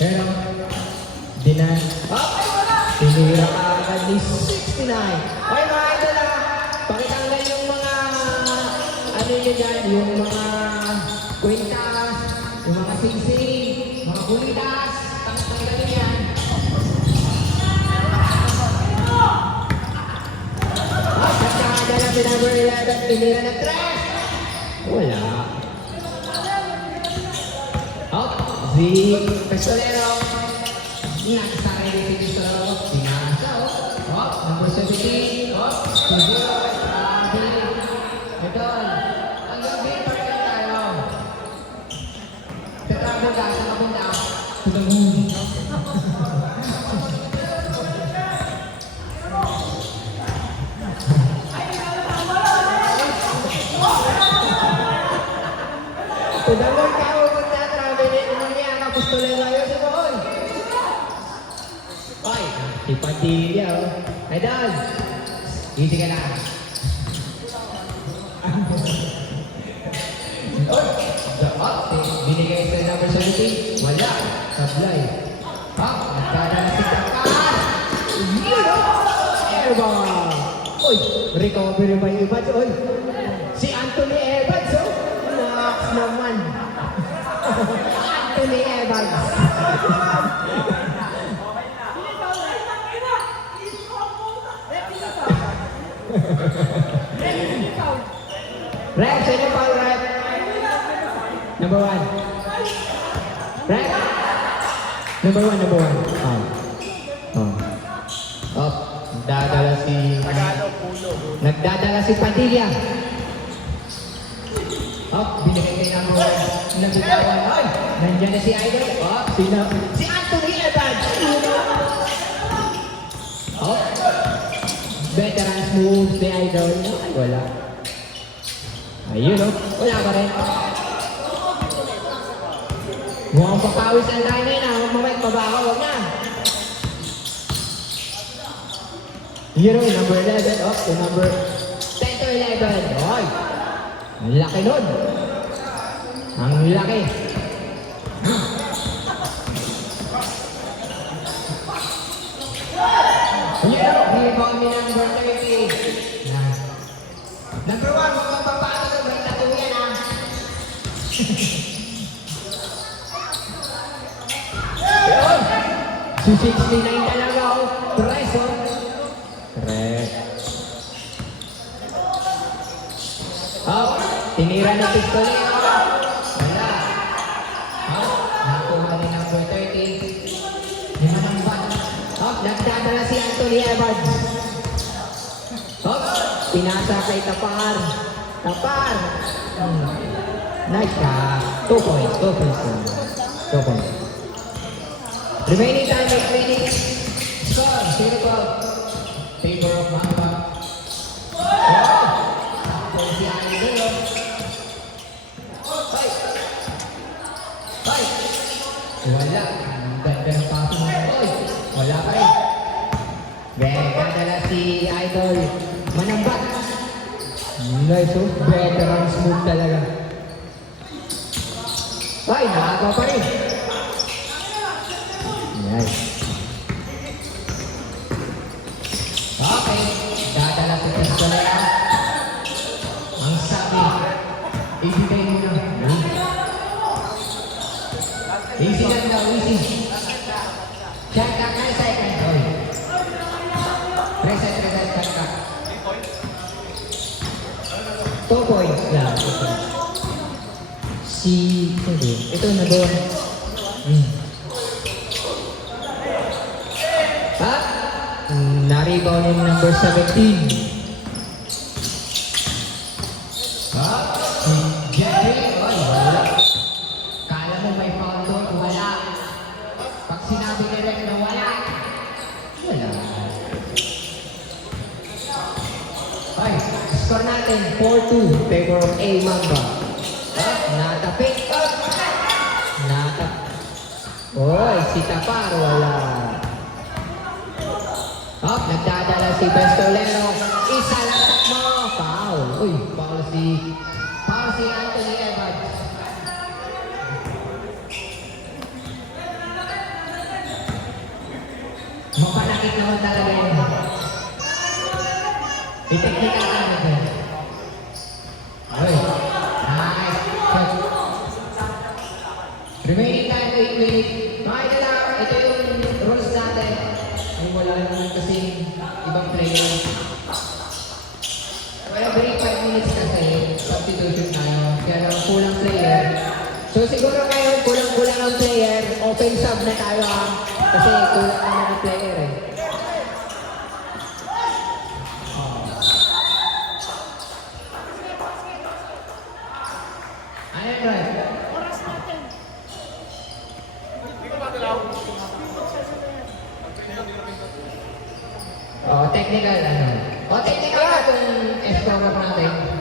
Pero, tinira ka agad ni 69. Okay mga idol pakitanggal yung mga, ano yun dyan, yung mga kwintas, yung mga singsing, mga bulitas, tanggalin yan. Nagkakadala si number 11, tinira ng 3. Wala. Si Pestolero, nagsakay din si Pestolero, pinasa, number 17, ito, hanggang din pa rin tayo. Tatravel ka, sa mapunta, tugagun. Tugagun ka, Pistolero yun si Boy. Ay, si Padilla Idol, easy ka lang. Binigay sa number 17. Wala. Sablay. Nagkadala si Kakar. Yun Airball. Uy, recovery by Evans. Uy, si Anthony Evans. Naks naman. Anthony Evans. Rep, sino pa rep? Number 1. Rep. Number 1. Nagdadala si Padilla. Binigay kay number 1. Nabigawan. Ay, nandiyan na si Idol. Si Anthony Evans. Veterans moves ni Idol. Ay, wala. Ayun wala pa rin. Mukhang papawis ang line na mamay pabaka, wag na. Hero, number 11, to number 10 to 11. Oy, ang laki nun. Ang laki. Hero, hindi po kami number 30. Number 1, magpapapato sa balik na yan Si 69 talaga Tres tinira na Pistolero. Wala. Nakuha ni number 30. Hinanamban. Nagdadala si Anthony Evans. Pinasa kay Tapar. Nice ka. 2 points. 2 points. Remaining time is 3 minutes. Score. Sino po? Favor of Mamba. Si Idol. Wala. Ganda ng paso mo. Wala pa rin. Ganda si Idol. Manambat. Nice veterans move talaga. Ay, nakagawa pa rin. Nice. Okay. Dadala si Pistolero. Ang sabi, ibigay mo na. Easy lang daw, easy. Check ka, second. Reset, check ka. 2 points lang. Ito na doon. Na-rebound yung number 17. Jerry, wala. Kala mo may foul doon, wala. Pag sinabi ni Rek na wala. Ay, score natin 4-2, favor of A Mamba. Natapit. Oy, si Tapar, wala. Nagdadala si Pistolero. Isa lang mo. Foul. Uy, foul si Anthony Evans. Mapanakit naman talaga yun. I-technical ka na dyan. Uy, nice. Shot. Remaining time, 8 minutes. Mga idala, ito yung rules natin. Ay, wala naman kasi ibang player. Every 5 minutes kasi, substitution tayo. Kaya naman kulang player. So siguro ngayon, kulang-kulang ang player. Open sub na tayo ha. Kasi kulang naman ang player eh. Ano yun, Roy? Technical ano? Technical ka itong F-Cover natin.